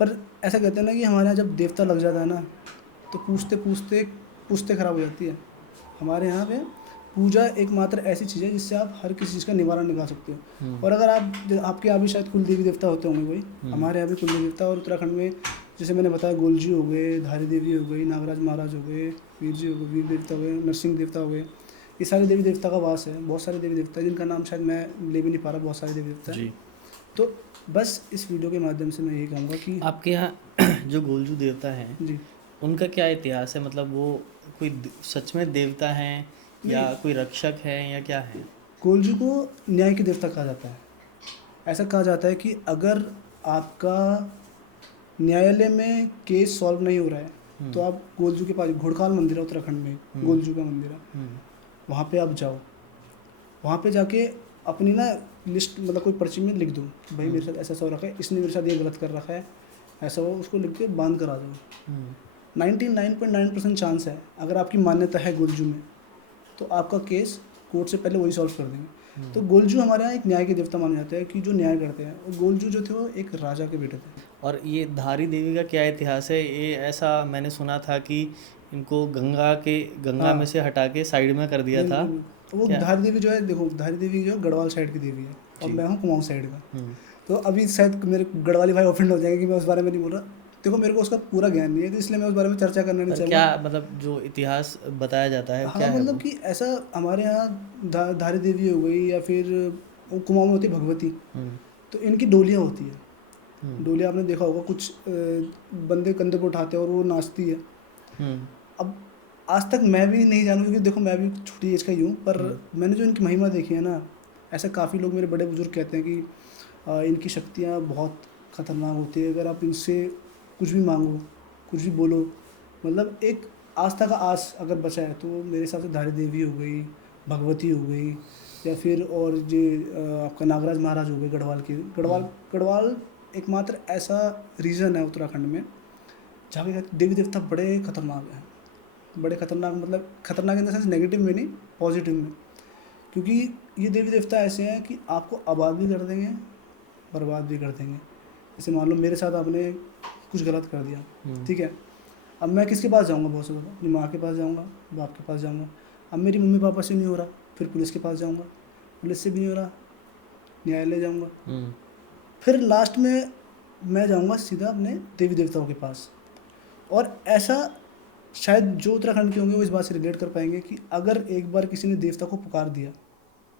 पर ऐसा कहते हैं ना कि हमारे यहाँ जब देवता लग जाता है ना, तो पूछते पूछते पूछते खराब हो जाती है। हमारे यहाँ पे पूजा एकमात्र ऐसी चीज़ है जिससे आप हर किसी चीज़ का निवारण निकाल सकते हो। और अगर आपके यहाँ भी शायद कुल देवी देवता होते होंगे कोई, हमारे यहाँ भी कुल देवी देवता। और उत्तराखंड में जैसे मैंने बताया, गोलजी हो गए, धारी देवी हो गई, नागराज महाराज हो गए, वीर जी हो गए, वीर देवता हो गए, नरसिंह देवता हो गए, ये सारे देवी देवता का वास है। बहुत सारे देवी देवता जिनका नाम शायद मैं ले भी नहीं पा रहा, बहुत सारे देवी देवता हैं। तो बस इस वीडियो के माध्यम से मैं यही कहूँगा कि आपके यहाँ जो गोलजू देवता हैं जी, उनका क्या इतिहास है, मतलब वो कोई सच में देवता हैं या कोई रक्षक है या क्या है? गोलजू को न्याय के देवता कहा जाता है। ऐसा कहा जाता है कि अगर आपका न्यायालय में केस सॉल्व नहीं हो रहा है तो आप गोलजू के पास, घोड़काल मंदिर है उत्तराखंड में, गोलजू का मंदिर है, वहाँ पे आप जाओ। वहाँ पे जाके अपनी ना लिस्ट, मतलब कोई पर्ची में लिख दो कि भाई मेरे साथ ऐसा ऐसा हो रखा है, इसने मेरे साथ ये गलत कर रखा है, ऐसा हो, उसको लिख के बांध करा दो। 99.9% चांस है, अगर आपकी मान्यता है गोलजू में, तो आपका केस कोर्ट से पहले वही सॉल्व कर देंगे। तो गोलजू हमारे यहाँ एक न्याय के देवता माने जाते हैं कि जो न्याय करते हैं। और गोलजू जो थे वो एक राजा के बेटे थे। और ये धारी देवी का क्या इतिहास है? ये ऐसा मैंने सुना था कि इनको गंगा में से हटा के साइड में कर दिया था। तो वो धारी देवी जो है, देखो धारी देवी जो है गढ़वाल साइड की देवी है, और मैं हूँ कुमाऊँ साइड का। तो अभी शायद मेरे गढ़वाली भाई ऑफेंड हो जाएंगे कि मैं उस बारे में नहीं बोल रहा। देखो मेरे को उसका पूरा ज्ञान नहीं है, तो इसलिए मैं उस बारे में चर्चा करना नहीं चाहूँगा। क्या मतलब जो इतिहास बताया जाता है, हाँ, क्या है मतलब वो? कि ऐसा हमारे यहाँ धारी देवी हो गई, या फिर कुमाऊँ में होती है भगवती, तो इनकी डोलियाँ होती है। डोलियाँ आपने देखा होगा, कुछ बंदे कंधे पर उठाते हैं और वो नाचती है। अब आज तक मैं भी नहीं जानूँ, क्योंकि देखो मैं भी छोटी एज का ही हूँ, पर मैंने जो इनकी महिमा देखी है ना, ऐसा काफ़ी लोग मेरे बड़े बुजुर्ग कहते हैं कि इनकी शक्तियाँ बहुत ख़तरनाक होती है। अगर आप इनसे कुछ भी मांगो, कुछ भी बोलो, मतलब एक आस्था का आस अगर बचा है, तो मेरे हिसाब से धारी देवी हो गई, भगवती हो गई, या फिर और जो आपका नागराज महाराज हो गए गढ़वाल के। गढ़वाल एकमात्र ऐसा रीजन है उत्तराखंड में जहाँ पे देवी देवता बड़े खतरनाक हैं, बड़े खतरनाक, मतलब खतरनाक इन द सेंस नेगेटिव में नहीं, पॉजिटिव में। क्योंकि ये देवी देवता ऐसे हैं कि आपको आबाद भी कर देंगे, बर्बाद भी कर देंगे। जैसे मान लो मेरे साथ आपने कुछ गलत कर दिया, ठीक है, अब मैं किसके पास जाऊँगा? बहुत से ज़्यादा अपनी माँ के पास जाऊँगा, बाप के पास जाऊँगा। अब मेरी मम्मी पापा से नहीं हो रहा, फिर पुलिस के पास जाऊँगा, पुलिस से भी नहीं हो रहा, न्यायालय जाऊँगा, फिर लास्ट में मैं जाऊँगा सीधा अपने देवी देवताओं के पास। और ऐसा शायद जो उत्तराखंड के होंगे वो इस बात से रिलेट कर पाएंगे कि अगर एक बार किसी ने देवता को पुकार दिया,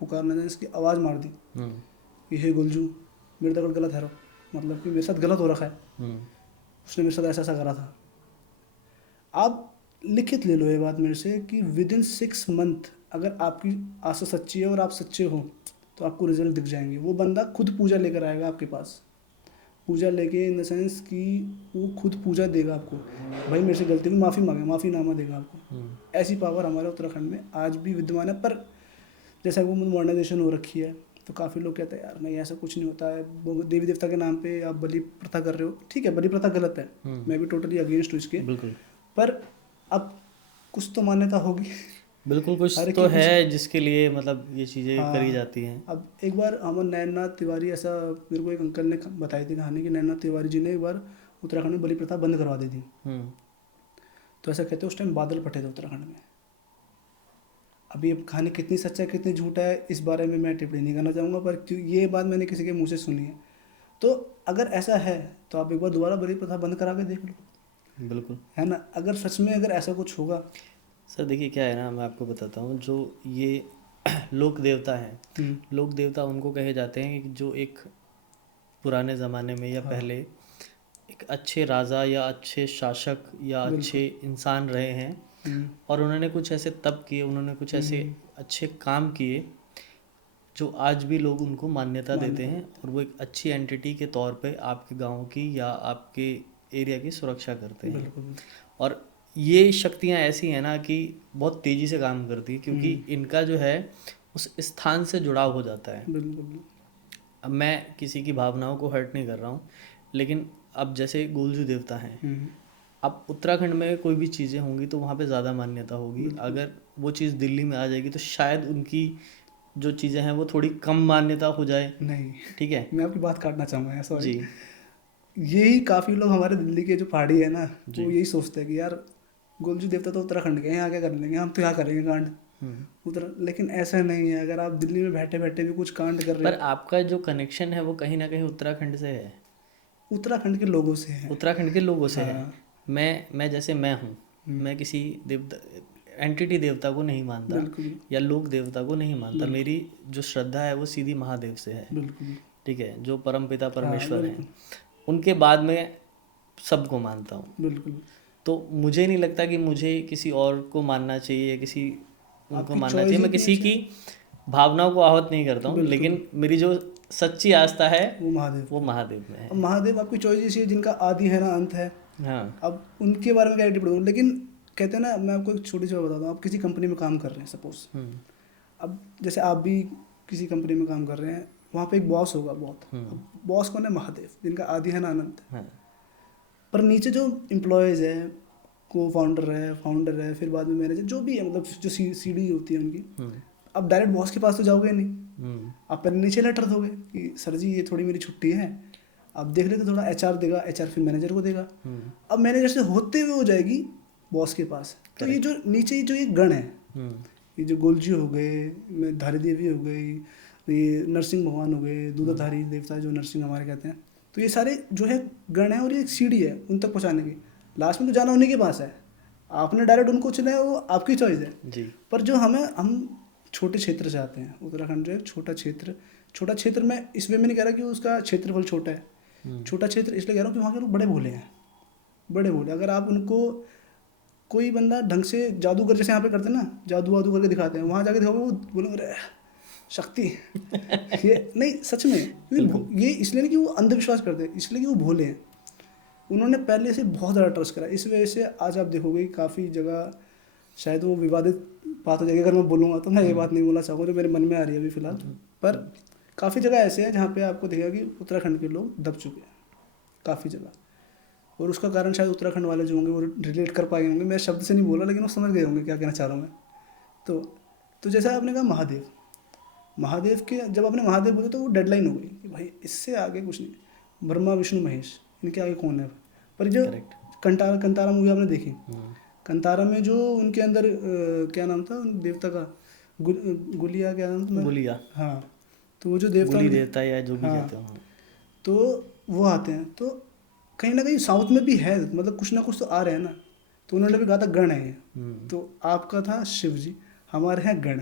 पुकारना है इसकी आवाज़ मार दी कि हे गुलजू मेरे दगड़ गलत है रो, मतलब कि मेरे साथ गलत हो रखा है, उसने मेरे साथ ऐसा ऐसा करा था। आप लिखित ले लो ये बात मेरे से कि विद इन 6 मंथ अगर आपकी आशा सच्ची है और आप सच्चे हो तो आपको रिजल्ट दिख जाएंगे। वो बंदा खुद पूजा लेकर आएगा आपके पास, पूजा लेके इन द सेंस कि वो खुद पूजा देगा आपको, भाई मेरे से गलती हुई माफ़ी मांगे, माफ़ीनामा देगा आपको। ऐसी पावर हमारे उत्तराखंड में आज भी विद्यमान है। पर जैसा वो मॉडर्नाइजेशन हो रखी है तो काफ़ी लोग कहते हैं यार नहीं ऐसा कुछ नहीं होता है, वो देवी देवता के नाम पे आप बलि प्रथा कर रहे हो। ठीक है, बलि प्रथा गलत है, मैं भी टोटली अगेंस्ट हूँ इसके, बिल्कुल। पर अब कुछ तो मान्यता होगी। बिल्कुल कुछ तो है जिसके लिए मतलब ये चीज़ें करी जाती हैं। अब एक बार हमारे नैननाथ तिवारी, ऐसा मेरे को एक अंकल ने बताई थी कहानी कि नैननाथ तिवारी जी ने एक बार उत्तराखंड में बलि प्रथा बंद करवा दी थी। तो ऐसा कहते हैं उस टाइम बादल फटे थे उत्तराखंड में। अभी अब कहानी कितनी सच्चा है कितनी झूठा है इस बारे में मैं टिप्पणी नहीं करना चाहूँगा, पर ये बात मैंने किसी के मुँह से सुनी है। तो अगर ऐसा है तो आप एक बार दोबारा बलि प्रथा बंद करा के देख लो। बिल्कुल, है ना, अगर सच में अगर ऐसा कुछ होगा। सर देखिए क्या है ना, मैं आपको बताता हूँ, जो ये लोक देवता हैं, लोक देवता उनको कहे जाते हैं कि जो एक पुराने ज़माने में या पहले एक अच्छे राजा या अच्छे शासक या अच्छे इंसान रहे हैं और उन्होंने कुछ ऐसे तप किए, उन्होंने कुछ ऐसे अच्छे काम किए जो आज भी लोग उनको मान्यता देते हैं और वो एक अच्छी एंटिटी के तौर पे आपके गांव की या आपके एरिया की सुरक्षा करते हैं। और ये शक्तियाँ ऐसी हैं ना कि बहुत तेज़ी से काम करती है क्योंकि इनका जो है उस स्थान से जुड़ाव हो जाता है। अब मैं किसी की भावनाओं को हर्ट नहीं कर रहा हूँ, लेकिन अब जैसे गोलजू देवता हैं, अब उत्तराखंड में कोई भी चीज़ें होंगी तो वहाँ पे ज़्यादा मान्यता होगी। अगर वो चीज़ दिल्ली में आ जाएगी तो शायद उनकी जो चीज़ें हैं वो थोड़ी कम मान्यता हो जाए। नहीं, ठीक है, मैं आपकी बात काटना चाहूँगा ऐसा जी। यही काफ़ी लोग हमारे दिल्ली के जो पहाड़ी है ना वो यही सोचते हैं कि यार गोलजू देवता तो उत्तराखंड के हैं, यहाँ क्या कर लेंगे, हम तो यहाँ करेंगे कांड लेकिन ऐसा नहीं है। अगर आप दिल्ली में बैठे बैठे भी कुछ कांड कर रहे पर आपका जो कनेक्शन है वो कहीं ना कहीं उत्तराखंड से है, उत्तराखंड के लोगों से है, उत्तराखंड के लोगों से है। मैं जैसे मैं हूँ, मैं किसी देवता एंटिटी देवता को नहीं मानता या लोक देवता को नहीं मानता। मेरी जो श्रद्धा है वो सीधी महादेव से है। ठीक है, जो परमपिता परमेश्वर हैं उनके बाद में सबको मानता हूँ। बिल्कुल। तो मुझे नहीं लगता कि मुझे किसी और को मानना चाहिए या किसी उनको मानना चाहिए। मैं किसी की भावनाओं को आहत नहीं करता हूँ, लेकिन मेरी जो सच्ची आस्था है वो महादेव में है। अब महादेव आपकी चॉइस ऐसी है जिनका आदि है ना अंत है। हाँ, अब उनके बारे में क्या टिप्पणी, लेकिन कहते हैं ना, मैं आपको एक छोटी सी बात बताता हूँ। आप किसी कंपनी में काम कर रहे हैं सपोज, अब जैसे आप भी किसी कंपनी में काम कर रहे हैं, वहाँ पे एक बॉस होगा बहुत, बॉस कौन है? महादेव, जिनका आदि है ना अनंत। पर नीचे जो एम्प्लॉयज़ है, को फाउंडर है, फिर बाद में मैनेजर, जो भी है, मतलब जो सीडी होती है उनकी, अब डायरेक्ट बॉस के पास तो जाओगे नहीं, आप पहले नीचे लेटर दोगे कि सर जी ये थोड़ी मेरी छुट्टी है, आप देख लेते थोड़ा एचआर देगा, एचआर फिर मैनेजर को देगा, अब मैनेजर से होते हुए हो जाएगी बॉस के पास। तो ये जो नीचे जो ये गण है, ये जो गोलजी हो गए, धारी देवी हो गई, ये नरसिंह भगवान हो गए, दूधाधारी देवता जो नरसिंह हमारे कहते हैं, तो ये सारे जो है गण है और ये एक सीढ़ी है उन तक पहुँचाने की। लास्ट में तो जाना उन्हीं के पास है, आपने डायरेक्ट उनको चुना है, वो आपकी चॉइस है जी। पर जो हम छोटे क्षेत्र से आते हैं, उत्तराखंड जो है छोटा क्षेत्र में इस वे में नहीं कह रहा कि उसका क्षेत्रफल छोटा है, छोटा क्षेत्र इसलिए कह रहा हूँ कि वहाँ के लोग बड़े भोले हैं, बड़े भोले। अगर आप उनको कोई बंदा ढंग से जादूगर जैसे यहाँ पे करते हैं ना, जादू वादू करके दिखाते हैं, वहाँ जाके दिखाओगे वो बोलेंगे शक्ति ये नहीं, सच में ये इसलिए नहीं कि वो अंधविश्वास करते हैं, इसलिए कि वो भोले हैं। उन्होंने पहले से बहुत ज़्यादा ट्रस्ट करा, इस वजह से आज आप देखोगे काफ़ी जगह शायद वो विवादित बात हो जाएगी अगर मैं बोलूँगा, तो मैं ये बात नहीं बोलना चाहूँगा जो मेरे मन में आ रही है अभी फ़िलहाल। पर काफ़ी जगह ऐसे हैं जहाँ पे आपको दिखेगा कि उत्तराखंड के लोग दब चुके हैं, काफ़ी जगह। और उसका कारण शायद उत्तराखंड वाले जो होंगे वो रिलेट कर पाए होंगे। मैं शब्द से नहीं बोला लेकिन वो समझ गए होंगे क्या कहना चाह रहा हूँ मैं। तो जैसा आपने कहा महादेव, महादेव के जब आपने महादेव बोले तो वो डेडलाइन हो गई कि भाई इससे आगे कुछ नहीं। ब्रह्मा विष्णु महेश, इनके आगे कौन है? पर जो कंतारा मूवी आपने देखी, कंतारा में जो उनके अंदर क्या नाम था उन देवता का, गुलिया क्या नाम था? गुलिया। हाँ, तो वो जो देवता गुली देवता या जो भी हाँ, कहते हो। तो वो आते हैं। तो कहीं ना कहीं साउथ में भी है, मतलब कुछ ना कुछ तो आ रहे हैं ना। तो उन्होंने भी कहा था गण है ये। तो आपका था शिव जी, हमारे हैं गण।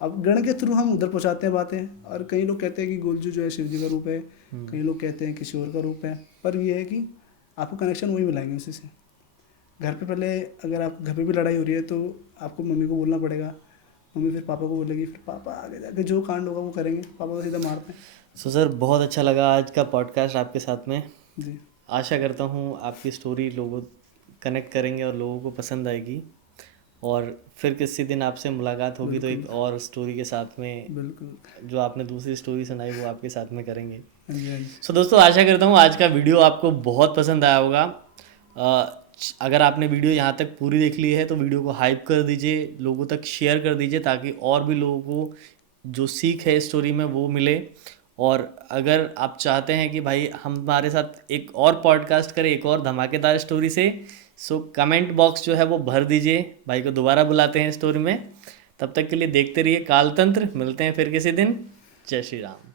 अब गण के थ्रू हम उधर पहुंचाते हैं बातें। और कई लोग कहते हैं कि गोलजू जो है शिव जी का रूप है, कई लोग कहते हैं किसी और का रूप है। पर ये है कि आपको कनेक्शन वही मिलाएंगे उसी से। घर पे पहले अगर आप घर पे भी लड़ाई हो रही है तो आपको मम्मी को बोलना पड़ेगा, मम्मी फिर पापा को बोलेगी, फिर पापा आगे जाके जो कांड होगा वो करेंगे। पापा को सीधा मारते हैं। सो सर, बहुत अच्छा लगा आज का पॉडकास्ट आपके साथ में। जी, आशा करता हूँ आपकी स्टोरी लोगों कनेक्ट करेंगे और लोगों को पसंद आएगी। और फिर किसी दिन आपसे मुलाकात होगी तो एक और स्टोरी के साथ में, बिल्कुल। जो आपने दूसरी स्टोरी सुनाई वो आपके साथ में करेंगे। हाँ जी, हाँ जी। सो दोस्तों, आशा करता हूँ आज का वीडियो आपको बहुत पसंद आया होगा। अगर आपने वीडियो यहाँ तक पूरी देख ली है तो वीडियो को हाइप कर दीजिए, लोगों तक शेयर कर दीजिए, ताकि और भी लोगों को जो सीख है स्टोरी में वो मिले। और अगर आप चाहते हैं कि भाई हम हमारे साथ एक और पॉडकास्ट करें एक और धमाकेदार स्टोरी से, सो कमेंट बॉक्स जो है वो भर दीजिए, भाई को दोबारा बुलाते हैं स्टोरी में। तब तक के लिए देखते रहिए कालतंत्र। मिलते हैं फिर किसी दिन। जय श्री राम।